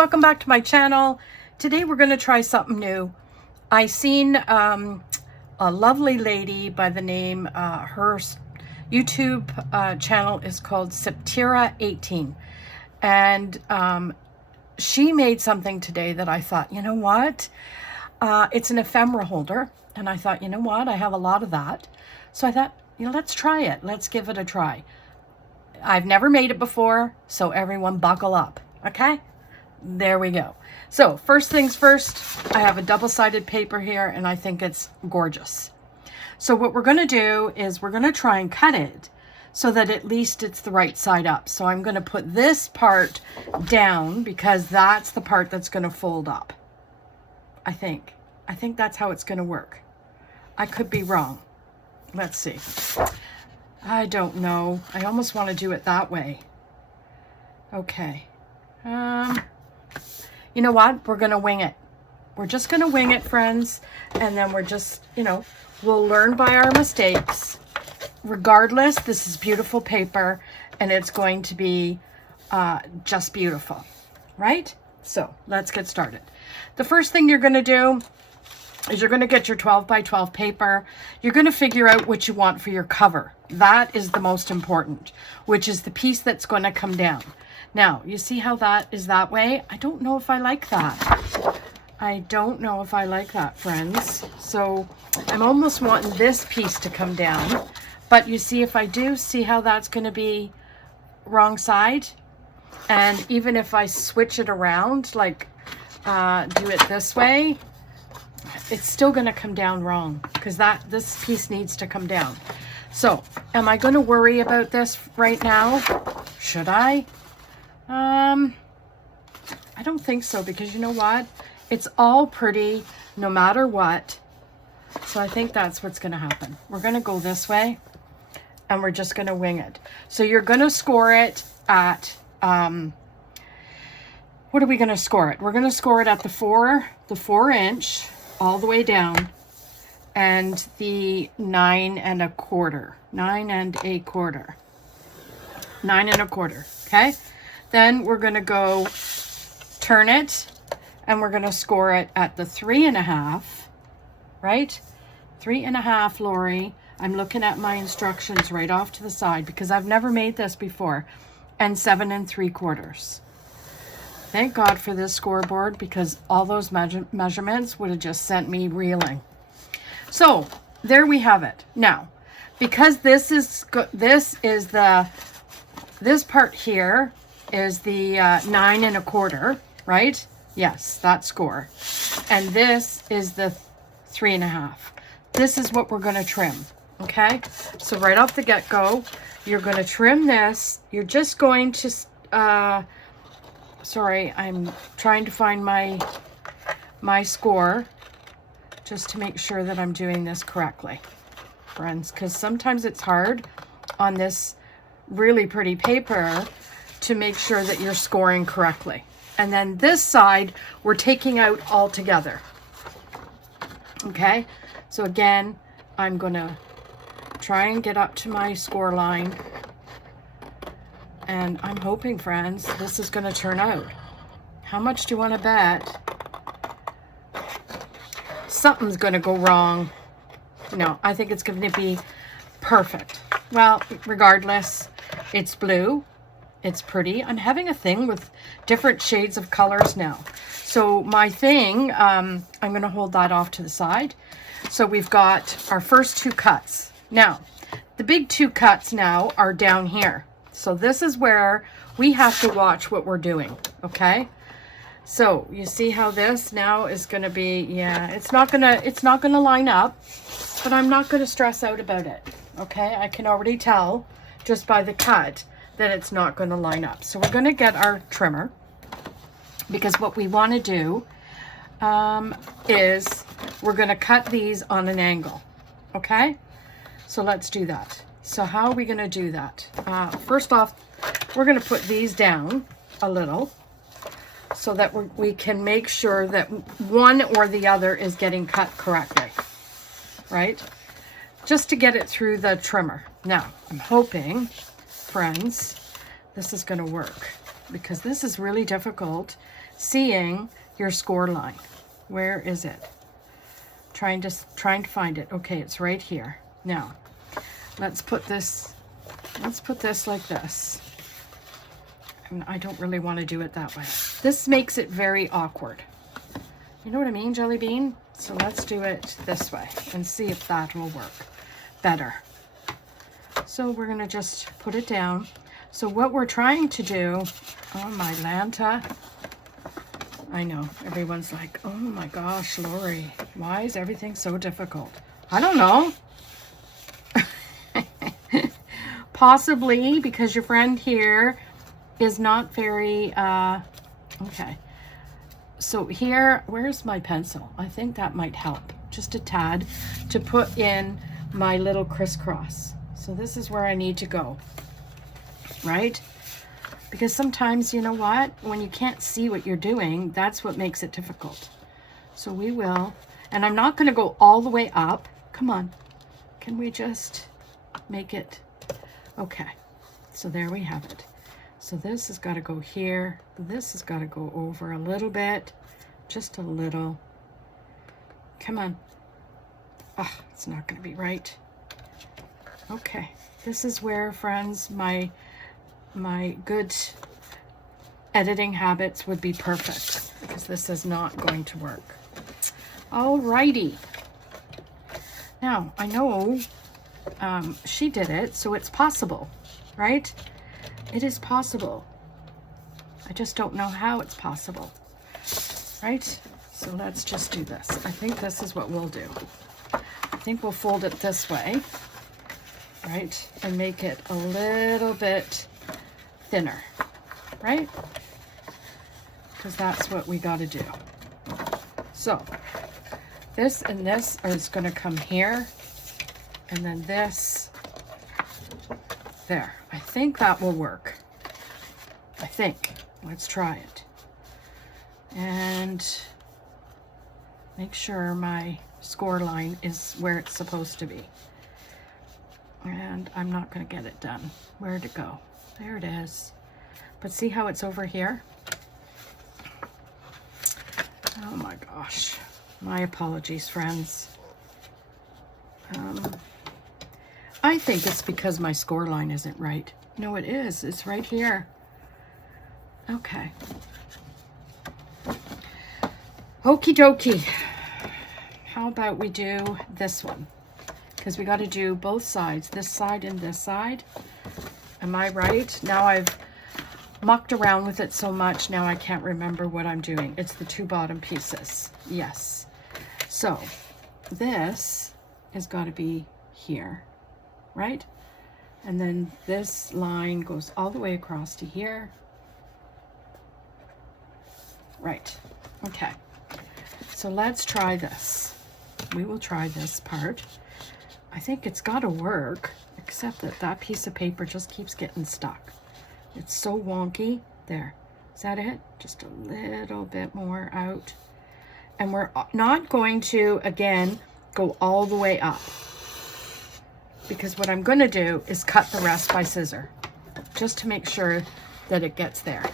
welcome back to my channel. Today we're going to try something new. I seen a lovely lady by the name, her YouTube channel is called Septira18, and she made something today that I thought, you know what, it's an ephemera holder, and I thought, you know what, I have a lot of that, so I thought, you know, let's try it, let's give it a try. I've never made it before, so everyone buckle up, okay? There we go. So first things first, I have a double-sided paper here, and I think it's gorgeous. So what we're going to do is we're going to try and cut it so that at least it's the right side up. So I'm going to put this part down because that's the part that's going to fold up. I think that's how it's going to work. I could be wrong. Let's see. I don't know. I almost want to do it that way. Okay. You know what? We're going to wing it. We're just going to wing it, friends. And then we're just, you know, we'll learn by our mistakes. Regardless, this is beautiful paper and it's going to be just beautiful, right? So let's get started. The first thing you're going to do is you're going to get your 12 by 12 paper. You're going to figure out what you want for your cover. That is the most important, which is the piece that's going to come down. Now, you see how that is that way? I don't know if I like that. I don't know if I like that, friends. So I'm almost wanting this piece to come down. But you see, if I do, see how that's going to be wrong side? And even if I switch it around, like do it this way, it's still going to come down wrong because this piece needs to come down. So am I going to worry about this right now? Should I? I don't think so, because you know what? It's all pretty no matter what. So I think that's what's going to happen. We're going to go this way and we're just going to wing it. So you're going to score it at, what are we going to score it? We're going to score it at the 4 inch all the way down, and the 9 1/4. Okay. Then we're going to go turn it, and we're going to score it at the 3 1/2, right? 3 1/2, Lori. I'm looking at my instructions right off to the side because I've never made this before. And 7 3/4. Thank God for this scoreboard, because all those measurements would have just sent me reeling. So there we have it. Now, because this part here is the 9 1/4, right? Yes, that score. And this is the 3 1/2. This is what we're going to trim. Okay, so right off the get-go, you're going to trim this. You're just going to sorry, I'm trying to find my score just to make sure that I'm doing this correctly, friends, because sometimes it's hard on this really pretty paper to make sure that you're scoring correctly. And then this side we're taking out altogether. Okay, so again, I'm gonna try and get up to my score line, and I'm hoping, friends, this is going to turn out. How much do you want to bet something's going to go wrong? No, I think it's going to be perfect. Well, regardless, it's blue. It's pretty. I'm having a thing with different shades of colors now. So my thing, I'm going to hold that off to the side. So we've got our first 2 cuts. Now, the big 2 cuts now are down here. So this is where we have to watch what we're doing, okay? So you see how this now is going to be, yeah, it's not going to line up, but I'm not going to stress out about it, okay? I can already tell just by the cut that it's not going to line up. So we're going to get our trimmer, because what we want to do is we're going to cut these on an angle, okay? So let's do that. So how are we going to do that? First off, we're going to put these down a little so that we can make sure that one or the other is getting cut correctly, right? Just to get it through the trimmer. Now, I'm hoping, friends, this is going to work, because this is really difficult. seeing your score line. Where is it? Trying to find it. Okay, it's right here. Now, let's put this like this. And I don't really want to do it that way. This makes it very awkward. You know what I mean, Jelly Bean? So let's do it this way and see if that will work better. So we're gonna just put it down. So what we're trying to do, oh my Lanta, I know, everyone's like, oh my gosh, Lori, why is everything so difficult? I don't know. Possibly because your friend here is not very, okay. So here, where's my pencil? I think that might help, just a tad, to put in my little crisscross. So this is where I need to go, right? Because sometimes, you know what? When you can't see what you're doing, that's what makes it difficult. So we will, and I'm not gonna go all the way up. Come on, can we just make it? Okay, so there we have it. So this has got to go here. This has got to go over a little bit, just a little. Come on. Oh, it's not going to be right. Okay, this is where, friends, my good editing habits would be perfect, because this is not going to work. Alrighty. Now, I know she did it, so it's possible, right? It is possible. I just don't know how it's possible, right? So let's just do this. I think this is what we'll do. I think we'll fold it this way, right? And make it a little bit thinner, right? Because that's what we got to do. So this and this is going to come here, and then this there. I think that will work. I think. Let's try it. And make sure my score line is where it's supposed to be. And I'm not going to get it done. Where'd it go? There it is. But see how it's over here? Oh my gosh. My apologies, friends. I think it's because my score line isn't right. No, it is. It's right here. Okay. Okie dokie. How about we do this one? Because we got to do both sides, this side and this side. Am I right? Now I've mucked around with it so much, now I can't remember what I'm doing. It's the two bottom pieces. Yes. So this has got to be here, right? And then this line goes all the way across to here. Right. Okay. So let's try this. We will try this part. I think it's got to work, except that that piece of paper just keeps getting stuck. It's so wonky. There. Is that it? Just a little bit more out. And we're not going to, again, go all the way up. Because what I'm going to do is cut the rest by scissor. Just to make sure that it gets there.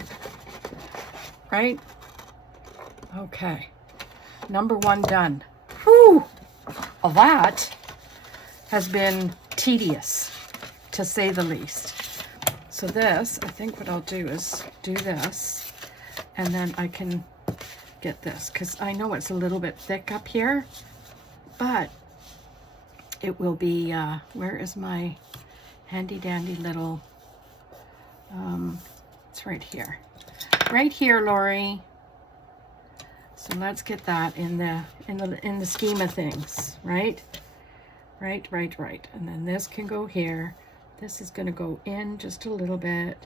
Right? Okay. Number one done. Whew! Well, that has been tedious, to say the least. So this, I think what I'll do is do this, and then I can get this, because I know it's a little bit thick up here, but it will be, where is my handy dandy little, it's right here. Right here, Lori. So let's get that in the scheme of things, right? Right. And then this can go here. This is going to go in just a little bit.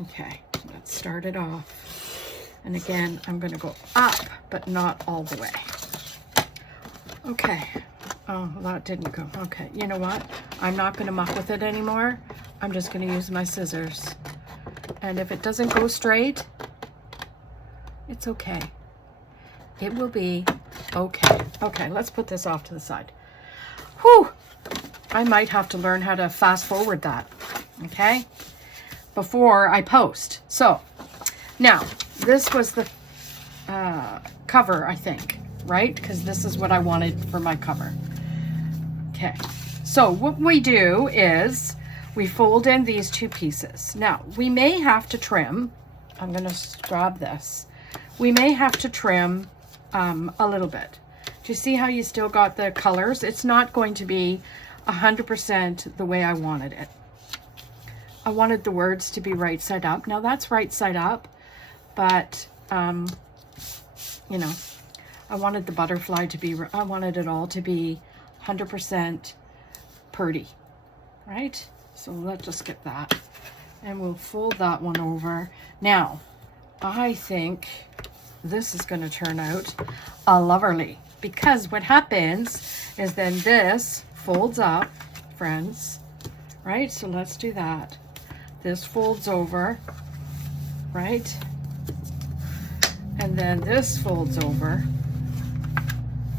Okay, let's start it off. And again, I'm going to go up, but not all the way. Okay. Oh, well, that didn't go. Okay, you know what? I'm not going to muck with it anymore. I'm just going to use my scissors. And if it doesn't go straight, it's okay. It will be okay. Okay, let's put this off to the side. Whew! I might have to learn how to fast forward that, okay? Before I post. So, now, this was the cover, I think, right? Because this is what I wanted for my cover. Okay, so what we do is we fold in these two pieces. Now, we may have to trim. I'm going to grab this. We may have to trim a little bit. Do you see how you still got the colors? It's not going to be 100% the way I wanted it. I wanted the words to be right side up. Now that's right side up, but you know, I wanted the butterfly to be, I wanted it all to be 100% pretty, right? So let's just get that. And we'll fold that one over. Now, I think this is going to turn out lovely, because what happens is then this folds up, friends, right? So let's do that. This folds over, right? And then this folds over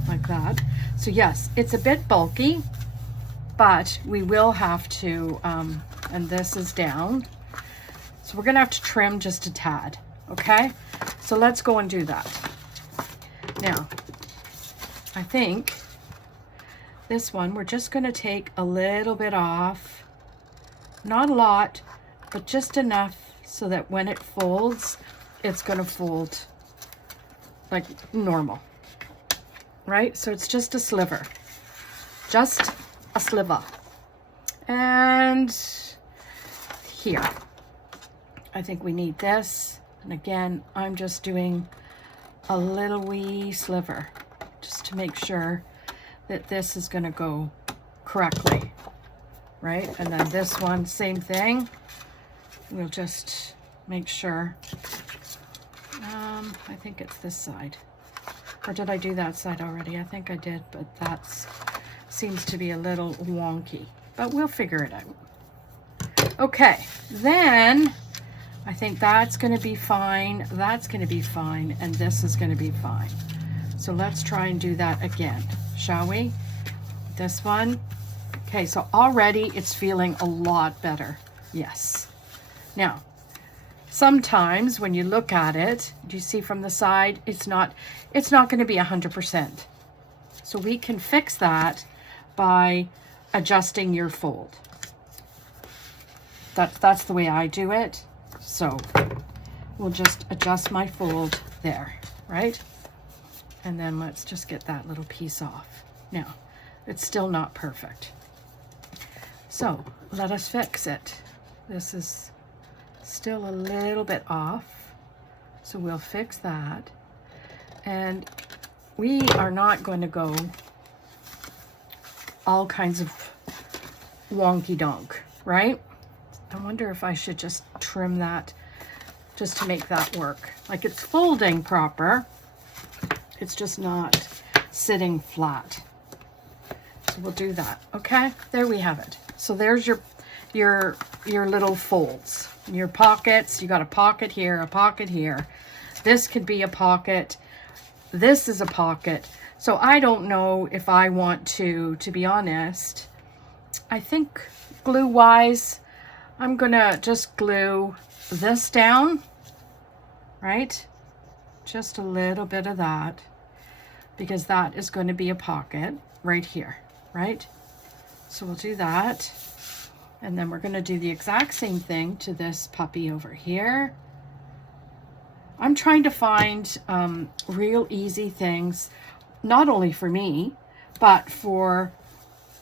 like that. So yes, it's a bit bulky, but we will have to, and this is down. So we're gonna have to trim just a tad, okay? So let's go and do that. Now, I think this one, we're just gonna take a little bit off, not a lot, but just enough so that when it folds, it's gonna fold like normal, right? So it's just a sliver, just a sliver. And here, I think we need this. And again, I'm just doing a little wee sliver just to make sure that this is gonna go correctly, right? And then this one, same thing. We'll just make sure. I think it's this side. Or did I do that side already? I think I did, but that seems to be a little wonky. But we'll figure it out. Okay, then I think that's going to be fine. That's going to be fine. And this is going to be fine. So let's try and do that again, shall we? This one. Okay, so already it's feeling a lot better. Yes. Now, sometimes when you look at it, do you see from the side, it's not going to be 100%. So we can fix that by adjusting your fold. That's the way I do it. So we'll just adjust my fold there, right? And then let's just get that little piece off. Now, it's still not perfect. So let us fix it. This is still a little bit off, so we'll fix that. And we are not going to go all kinds of wonky donk, right? I wonder if I should just trim that just to make that work. Like, it's folding proper, it's just not sitting flat. So we'll do that. Okay, there we have it. So there's your little folds. Your pockets, you got a pocket here, a pocket here. This could be a pocket. This is a pocket. So I don't know if I want to be honest. I think glue wise, I'm gonna just glue this down, right? Just a little bit of that, because that is going to be a pocket right here, right? So we'll do that. And then we're going to do the exact same thing to this puppy over here. I'm trying to find real easy things, not only for me, but for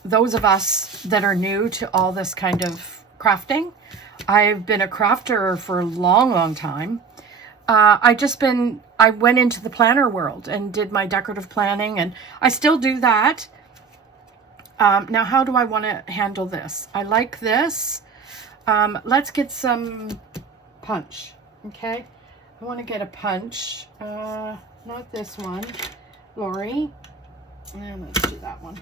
those of us that are new to all this kind of crafting. I've been a crafter for a long, long time. I went into the planner world and did my decorative planning, and I still do that. Now, how do I want to handle this? I like this. Let's get some punch, okay? I want to get a punch, not this one, Lori, and let's do that one.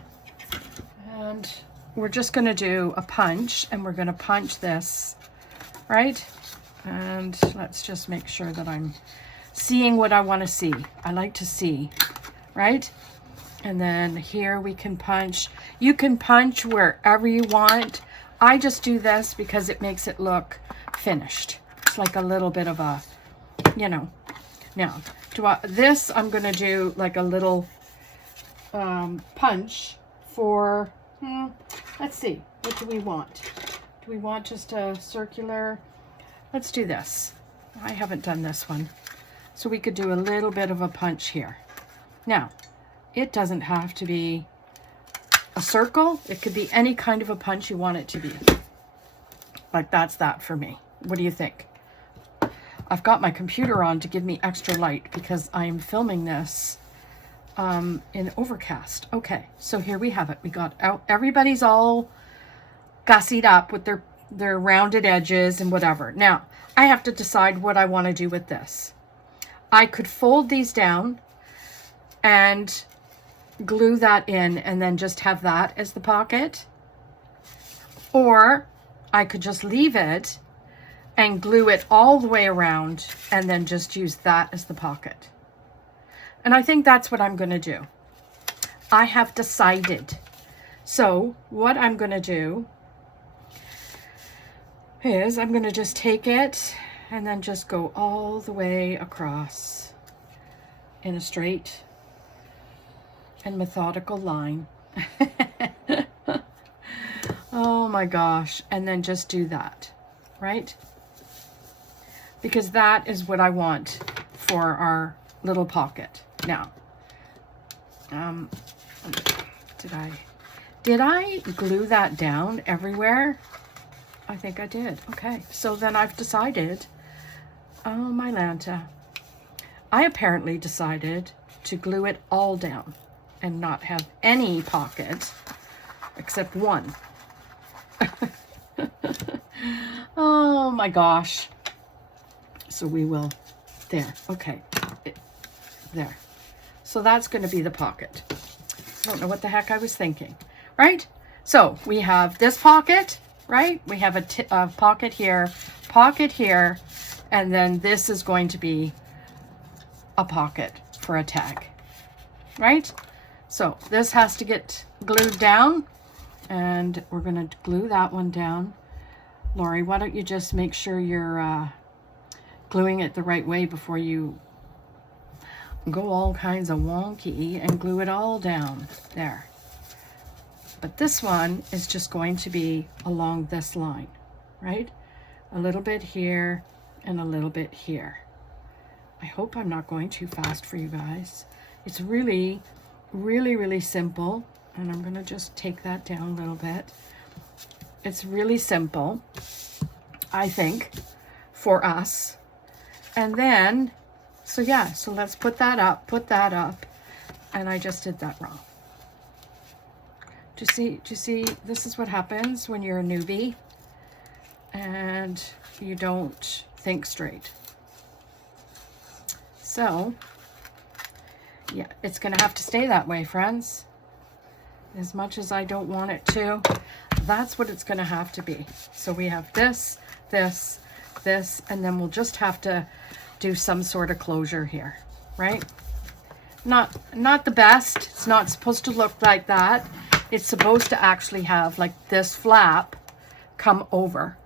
And we're just going to do a punch, and we're going to punch this, right? And let's just make sure that I'm seeing what I want to see. I like to see, right? And then here we can punch. You can punch wherever you want. I just do this because it makes it look finished. It's like a little bit of a, you know. Now, This I'm going to do like a little punch for, let's see, what do we want? Do we want just a circular? Let's do this. I haven't done this one. So we could do a little bit of a punch here. Now, it doesn't have to be a circle. It could be any kind of a punch you want it to be. Like that's that for me. What do you think? I've got my computer on to give me extra light because I'm filming this in overcast. Okay, so here we have it. We got out. Everybody's all gussied up with their rounded edges and whatever. Now, I have to decide what I want to do with this. I could fold these down and glue that in and then just have that as the pocket. Or I could just leave it and glue it all the way around and then just use that as the pocket. And I think that's what I'm going to do. I have decided. So what I'm going to do is I'm going to just take it and then just go all the way across in a straight and methodical line. Oh my gosh. And then just do that, right? Because that is what I want for our little pocket. Now, did I glue that down everywhere? I think I did. Okay, so then I've decided, oh my Lanta, I apparently decided to glue it all down and not have any pocket except one. Oh my gosh. So we will, there, okay, there. So that's going to be the pocket. I don't know what the heck I was thinking, right? So we have this pocket, right? We have a pocket here, and then this is going to be a pocket for a tag, right? So this has to get glued down, and we're going to glue that one down. Lori, why don't you just make sure you're gluing it the right way before you go all kinds of wonky and glue it all down there. But this one is just going to be along this line, right? A little bit here and a little bit here. I hope I'm not going too fast for you guys. It's really, really, really simple. And I'm going to just take that down a little bit. It's really simple, I think, for us. And then, so yeah, so let's put that up. And I just did that wrong. Do you see, this is what happens when you're a newbie and you don't think straight. So, yeah, it's going to have to stay that way, friends. As much as I don't want it to, that's what it's going to have to be. So we have this, this, this, and then we'll just have to do some sort of closure here, right? Not the best. It's not supposed to look like that. It's supposed to actually have like this flap come over.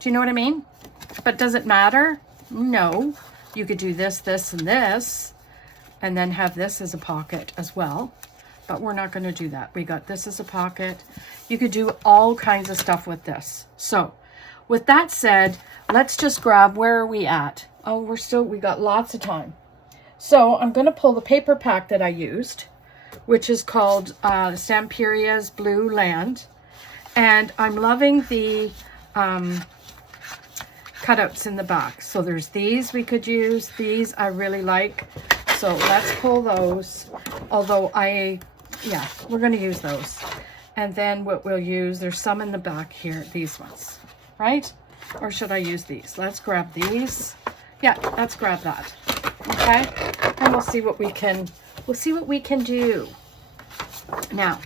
Do you know what I mean? But does it matter? No. You could do this, this, and this, and then have this as a pocket as well. But we're not going to do that. We got this as a pocket. You could do all kinds of stuff with this. So with that said, let's just grab, where are we at? Oh, we got lots of time. So I'm going to pull the paper pack that I used, which is called Stamperia's Blue Land. And I'm loving the cutouts in the back. So there's these we could use. These I really like. So let's pull those. Although yeah, we're going to use those. And then what we'll use, there's some in the back here, these ones, right? Or should I use these? Let's grab these. Yeah, let's grab that. Okay? And we'll see what we can do. Now,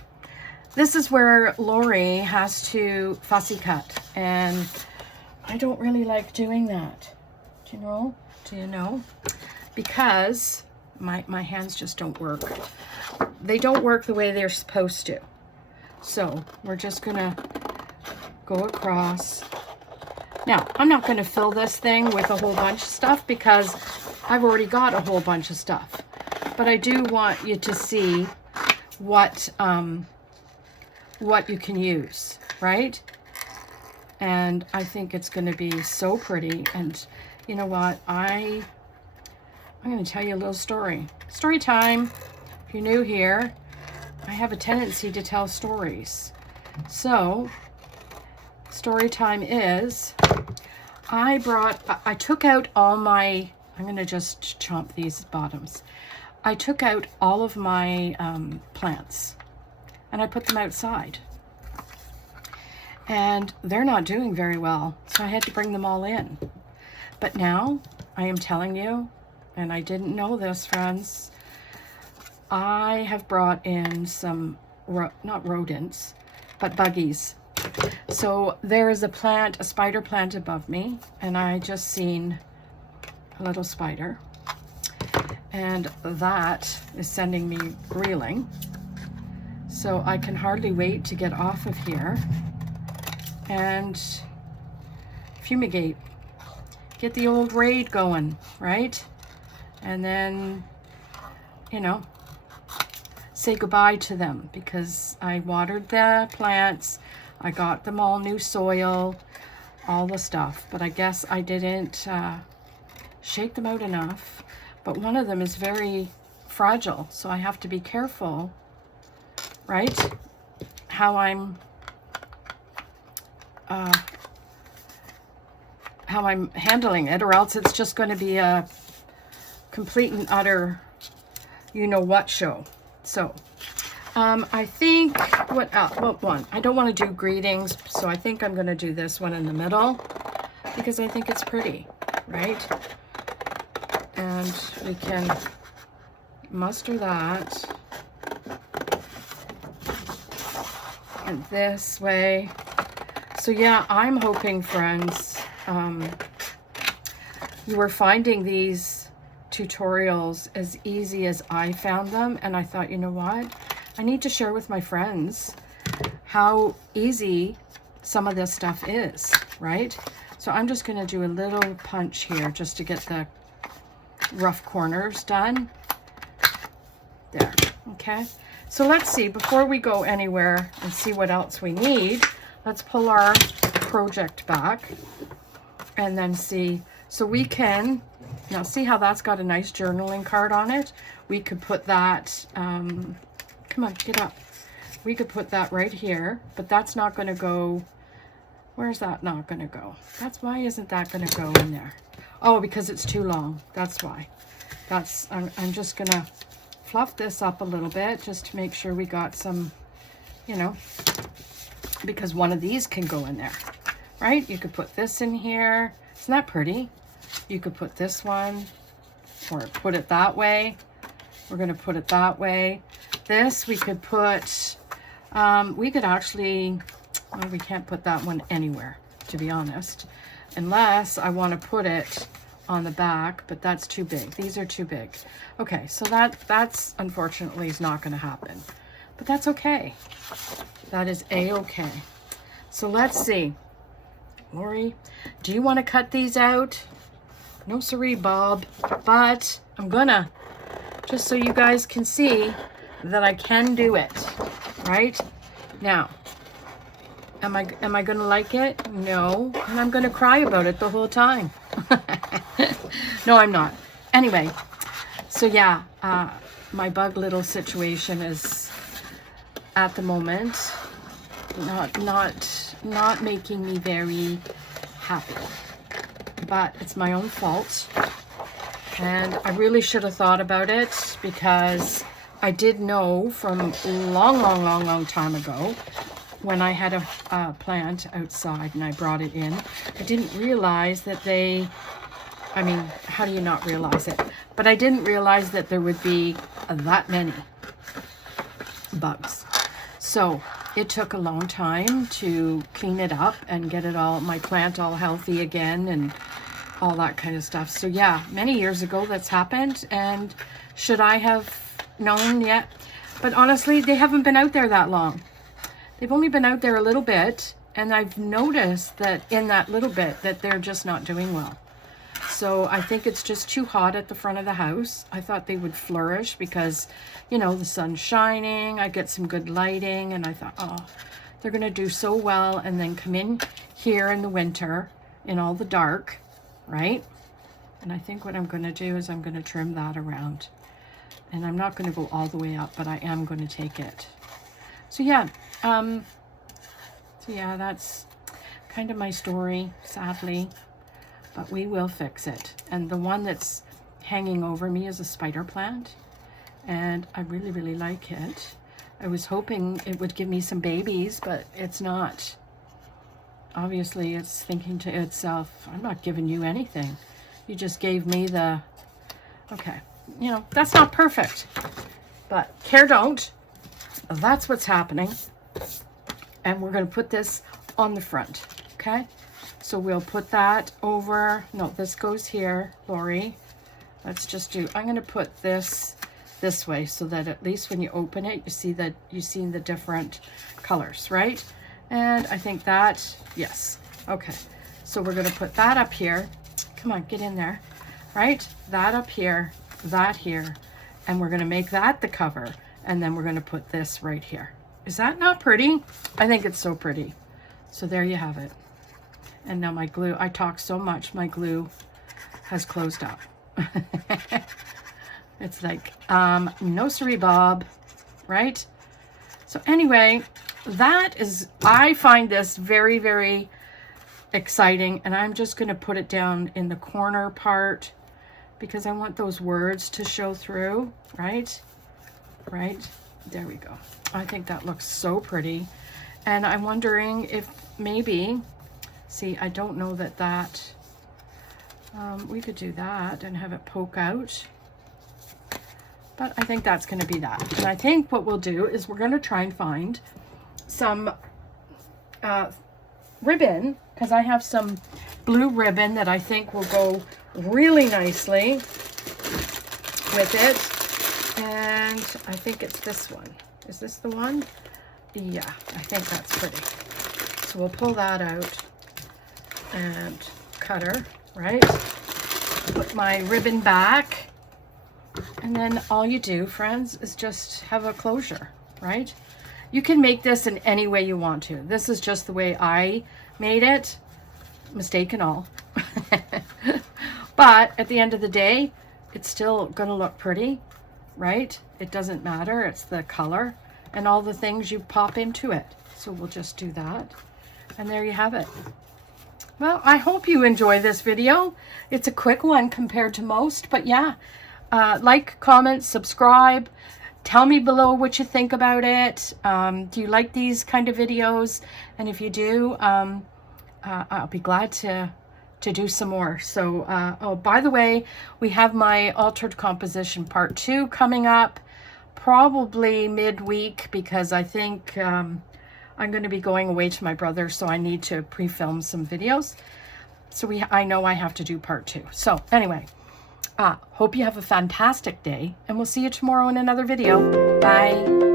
this is where Lori has to fussy cut. And I don't really like doing that. Do you know? Because my hands just don't work. They don't work the way they're supposed to. So we're just gonna go across. Now, I'm not gonna fill this thing with a whole bunch of stuff because I've already got a whole bunch of stuff, but I do want you to see what you can use, right? And I think it's going to be so pretty. And you know what? I'm going to tell you a little story. Story time. If you're new here, I have a tendency to tell stories. So, story time is, I took out all my, I'm going to just chomp these bottoms. I took out all of my plants and I put them outside. And they're not doing very well, so I had to bring them all in. But now, I am telling you, and I didn't know this, friends, I have brought in some, not rodents, but buggies. So there is a plant, a spider plant above me, and I just seen a little spider. And that is sending me reeling. So I can hardly wait to get off of here and fumigate. Get the old raid going, right? And then, you know, say goodbye to them, because I watered the plants, I got them all new soil, all the stuff, but I guess I didn't shake them out enough. But one of them is very fragile, so I have to be careful, right? How I'm handling it, or else it's just going to be a complete and utter you-know-what show. So, I think, what one? I don't want to do greetings, so I think I'm going to do this one in the middle, because I think it's pretty, right? And we can muster that. And this way. So yeah, I'm hoping, friends, you are finding these tutorials as easy as I found them. And I thought, you know what? I need to share with my friends how easy some of this stuff is, right? So I'm just going to do a little punch here just to get the rough corners done. There, okay? So let's see, before we go anywhere and see what else we need, let's pull our project back and then see. So we can, now see how that's got a nice journaling card on it? We could put that, come on, get up. We could put that right here, but that's not going to go, where's that not going to go? Why isn't that going to go in there? Oh, because it's too long, that's why. I'm just going to fluff this up a little bit just to make sure we got some, you know, because one of these can go in there, right? You could put this in here. Isn't that pretty? You could put this one, or put it that way. We're going to put it that way. This we could put, we could actually, well, we can't put that one anywhere, to be honest, unless I want to put it on the back, but that's too big. These are too big. Okay, so that's unfortunately is not going to happen, but that's okay. That is a-okay. So let's see. Lori, do you want to cut these out? No siree, Bob, but I'm gonna, just so you guys can see that I can do it, right? Now, am I gonna like it? No, and I'm gonna cry about it the whole time. No, I'm not. Anyway, so yeah, my bug little situation is at the moment not making me very happy, but it's my own fault, and I really should have thought about it, because I did know from long time ago, when I had a plant outside and I brought it in, I didn't realize that I mean, how do you not realize it? But I didn't realize that there would be that many bugs. So it took a long time to clean it up and get my plant all healthy again and all that kind of stuff. So yeah, many years ago that's happened, and should I have known yet? But honestly, they haven't been out there that long. They've only been out there a little bit, and I've noticed that in that little bit that they're just not doing well. So I think it's just too hot at the front of the house. I thought they would flourish because, you know, the sun's shining, I get some good lighting, and I thought, oh, they're gonna do so well, and then come in here in the winter in all the dark, right? And I think what I'm gonna do is I'm gonna trim that around. And I'm not gonna go all the way up, but I am gonna take it. So yeah, that's kind of my story, sadly. But we will fix it. And the one that's hanging over me is a spider plant. And I really, really like it. I was hoping it would give me some babies, but it's not. Obviously, it's thinking to itself, I'm not giving you anything. You just gave me the... Okay, you know, that's not perfect. But care don't. That's what's happening. And we're going to put this on the front, okay? So we'll put that over, no, this goes here, Lori. Let's just do, I'm gonna put this way so that at least when you open it, you see that you see the different colors, right? And I think that, yes, okay. So we're gonna put that up here. Come on, get in there, right? That up here, that here, and we're gonna make that the cover. And then we're gonna put this right here. Is that not pretty? I think it's so pretty. So there you have it. And now my glue, I talk so much, my glue has closed up. It's like, no siree, Bob, right? So anyway, that is, I find this very, very exciting. And I'm just going to put it down in the corner part because I want those words to show through, right? Right? There we go. I think that looks so pretty. And I'm wondering if maybe... See, I don't know that we could do that and have it poke out. But I think that's going to be that. And I think what we'll do is we're going to try and find some ribbon, because I have some blue ribbon that I think will go really nicely with it. And I think it's this one. Is this the one? Yeah, I think that's pretty. So we'll pull that out. And cutter, right? Put my ribbon back. And then all you do, friends, is just have a closure, right? You can make this in any way you want to. This is just the way I made it. Mistake and all. But at the end of the day, it's still going to look pretty, right? It doesn't matter. It's the color and all the things you pop into it. So we'll just do that. And there you have it. Well, I hope you enjoy this video. It's a quick one compared to most, but yeah, like, comment, subscribe. Tell me below what you think about it. Do you like these kind of videos? And if you do, I'll be glad to do some more. So, oh, by the way, we have my altered composition part 2 coming up, probably midweek, because I think I'm going to be going away to my brother, so I need to pre-film some videos. So I know I have to do part 2. So anyway, hope you have a fantastic day, and we'll see you tomorrow in another video. Bye.